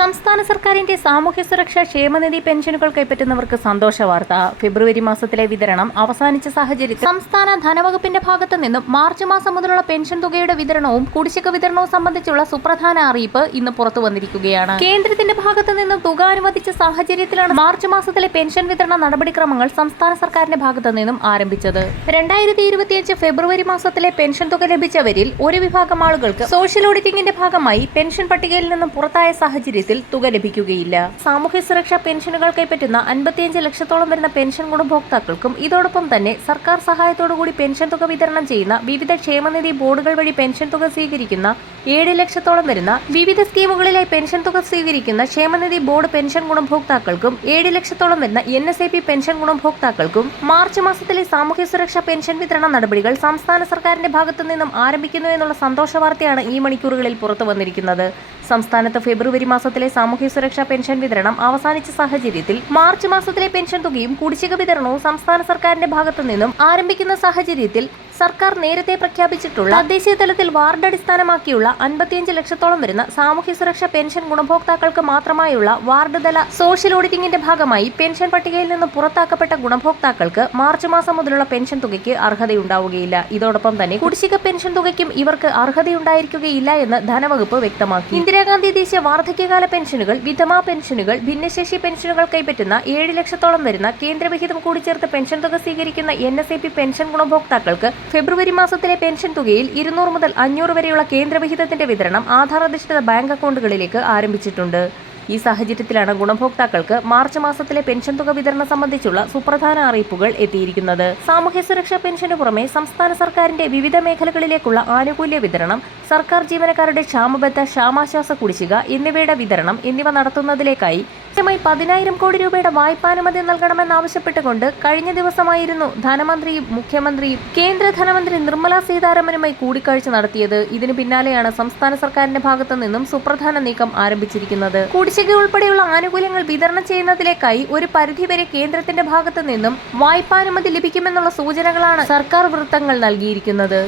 സംസ്ഥാന സർക്കാരിന്റെ സാമൂഹ്യ സുരക്ഷാ ക്ഷേമനിധി പെൻഷനുകൾ കൈപ്പറ്റുന്നവർക്ക് സന്തോഷ വാർത്ത. ഫെബ്രുവരി മാസത്തിലെ വിതരണം അവസാനിച്ച സാഹചര്യത്തിൽ സംസ്ഥാന ധനവകുപ്പിന്റെ ഭാഗത്തു നിന്നും മാർച്ച് മാസം മുതലുള്ള പെൻഷൻ തുകയുടെ വിതരണവും കുടിശ്ശിക വിതരണവും സംബന്ധിച്ചുള്ള സുപ്രധാന അറിയിപ്പ് ഇന്ന് പുറത്തു വന്നിരിക്കുകയാണ്. കേന്ദ്രത്തിന്റെ ഭാഗത്തു നിന്നും തുക അനുവദിച്ച സാഹചര്യത്തിലാണ് മാർച്ച് മാസത്തിലെ പെൻഷൻ വിതരണ നടപടിക്രമങ്ങൾ സംസ്ഥാന സർക്കാരിന്റെ ഭാഗത്തു നിന്നും ആരംഭിച്ചത്. രണ്ടായിരത്തി ഇരുപത്തിയഞ്ച് ഫെബ്രുവരി മാസത്തിലെ പെൻഷൻ തുക ലഭിച്ചവരിൽ ഒരു വിഭാഗം ആളുകൾക്ക് സോഷ്യൽ ഓഡിറ്റിംഗിന്റെ ഭാഗമായി പെൻഷൻ പട്ടികയിൽ നിന്നും പുറത്തായ സാഹചര്യത്തിൽ തുക ലഭിക്കുകയില്ല. സാമൂഹ്യ സുരക്ഷാ പെൻഷനുകൾ കൈപ്പറ്റുന്ന അൻപത്തിയഞ്ച് ലക്ഷത്തോളം വരുന്ന പെൻഷൻ ഗുണഭോക്താക്കൾക്കും ഇതോടൊപ്പം തന്നെ സർക്കാർ സഹായത്തോടുകൂടി പെൻഷൻ തുക വിതരണം ചെയ്യുന്ന വിവിധ ക്ഷേമനിധി ബോർഡുകൾ വഴി പെൻഷൻ തുക സ്വീകരിക്കുന്ന ഏഴ് ലക്ഷത്തോളം വരുന്ന വിവിധ സ്കീമുകളിലായി പെൻഷൻ തുക സ്വീകരിക്കുന്ന ക്ഷേമനിധി ബോർഡ് പെൻഷൻ ഗുണഭോക്താക്കൾക്കും ഏഴ് ലക്ഷത്തോളം വരുന്ന N S I P pension ഗുണഭോക്താക്കൾക്കും March മാസത്തിലെ സാമൂഹ്യ സുരക്ഷാ പെൻഷൻ വിതരണ നടപടികൾ സംസ്ഥാന സർക്കാരിന്റെ ഭാഗത്തു നിന്നും ആരംഭിക്കുന്നു എന്നുള്ള സന്തോഷ വാർത്തയാണ് ഈ മണിക്കൂറുകളിൽ പുറത്തു വന്നിരിക്കുന്നത്. സംസ്ഥാനത്ത് ഫെബ്രുവരി മാസത്തിലെ സാമൂഹ്യ സുരക്ഷാ പെൻഷൻ വിതരണം അവസാനിച്ച സാഹചര്യത്തിൽ മാർച്ച് മാസത്തിലെ പെൻഷൻ തുകയും കുടിശ്ശിക വിതരണവും സംസ്ഥാന സർക്കാരിന്റെ ഭാഗത്തു നിന്നും ആരംഭിക്കുന്ന സാഹചര്യത്തിൽ സർക്കാർ നേരത്തെ പ്രഖ്യാപിച്ചിട്ടുള്ള തദ്ദേശീയ തലത്തിൽ വാർഡ് അടിസ്ഥാനമാക്കിയുള്ള അൻപത്തിയഞ്ച് ലക്ഷത്തോളം വരുന്ന സാമൂഹ്യ സുരക്ഷ പെൻഷൻ ഗുണഭോക്താക്കൾക്ക് മാത്രമായുള്ള വാർഡ് തല സോഷ്യൽ ഓഡിറ്റിംഗിന്റെ ഭാഗമായി പെൻഷൻ പട്ടികയിൽ നിന്ന് പുറത്താക്കപ്പെട്ട ഗുണഭോക്താക്കൾക്ക് മാർച്ച് മാസം മുതലുള്ള പെൻഷൻ തുകയ്ക്ക് അർഹതയുണ്ടാവുകയില്ല. ഇതോടൊപ്പം തന്നെ കുടിശ്ശിക പെൻഷൻ തുകയ്ക്കും ഇവർക്ക് അർഹതയുണ്ടായിരിക്കുകയില്ല എന്ന് ധനവകുപ്പ് വ്യക്തമാക്കി. ഇന്ദിരാഗാന്ധി ദേശീയ വാർദ്ധക്യകാല പെൻഷനുകൾ വിധവാ പെൻഷനുകൾ ഭിന്നശേഷി പെൻഷനുകൾ കൈപ്പറ്റുന്ന ഏഴ് ലക്ഷത്തോളം വരുന്ന കേന്ദ്രവിഹിതം കൂടി ചേർത്ത് പെൻഷൻ തുക സ്വീകരിക്കുന്ന എൻ പെൻഷൻ ഗുണഭോക്താക്കൾക്ക് ഫെബ്രുവരി മാസത്തിലെ പെൻഷൻ തുകയിൽ ഇരുന്നൂറ് മുതൽ അഞ്ഞൂറ് വരെയുള്ള കേന്ദ്രവിഹിതത്തിന്റെ വിതരണം ആധാർ അധിഷ്ഠിത ബാങ്ക് അക്കൗണ്ടുകളിലേക്ക് ആരംഭിച്ചിട്ടുണ്ട്. ഈ സാഹചര്യത്തിലാണ് ഗുണഭോക്താക്കൾക്ക് മാർച്ച് മാസത്തിലെ പെൻഷൻ തുക വിതരണം സംബന്ധിച്ചുള്ള സുപ്രധാന അറിയിപ്പുകൾ എത്തിയിരിക്കുന്നത്. സാമൂഹ്യ സുരക്ഷാ പെൻഷന് പുറമെ സംസ്ഥാന സർക്കാരിന്റെ വിവിധ മേഖലകളിലേക്കുള്ള ആനുകൂല്യ വിതരണം സർക്കാർ ജീവനക്കാരുടെ ക്ഷാമബദ്ധ ക്ഷാമാശ്വാസ കുടിശ്ശിക എന്നിവയുടെ വിതരണം എന്നിവ നടത്തുന്നതിലേക്കായി കൃത്യമായി പതിനായിരം കോടി രൂപയുടെ വായ്പാനുമതി നൽകണമെന്നാവശ്യപ്പെട്ടുകൊണ്ട് കഴിഞ്ഞ ദിവസമായിരുന്നു ധനമന്ത്രിയും മുഖ്യമന്ത്രിയും കേന്ദ്ര ധനമന്ത്രി നിർമ്മല സീതാരാമനുമായി കൂടിക്കാഴ്ച നടത്തിയത്. ഇതിനു പിന്നാലെയാണ് സംസ്ഥാന സർക്കാരിന്റെ ഭാഗത്തു നിന്നും സുപ്രധാന നീക്കം ആരംഭിച്ചിരിക്കുന്നത്. കുടിശ്ശിക ഉൾപ്പെടെയുള്ള ആനുകൂല്യങ്ങൾ വിതരണം ചെയ്യുന്നതിലേക്കായി ഒരു പരിധിവരെ കേന്ദ്രത്തിന്റെ ഭാഗത്തു നിന്നും വായ്പാനുമതി ലഭിക്കുമെന്നുള്ള സൂചനകളാണ് സർക്കാർ വൃത്തങ്ങൾ നൽകിയിരിക്കുന്നത്.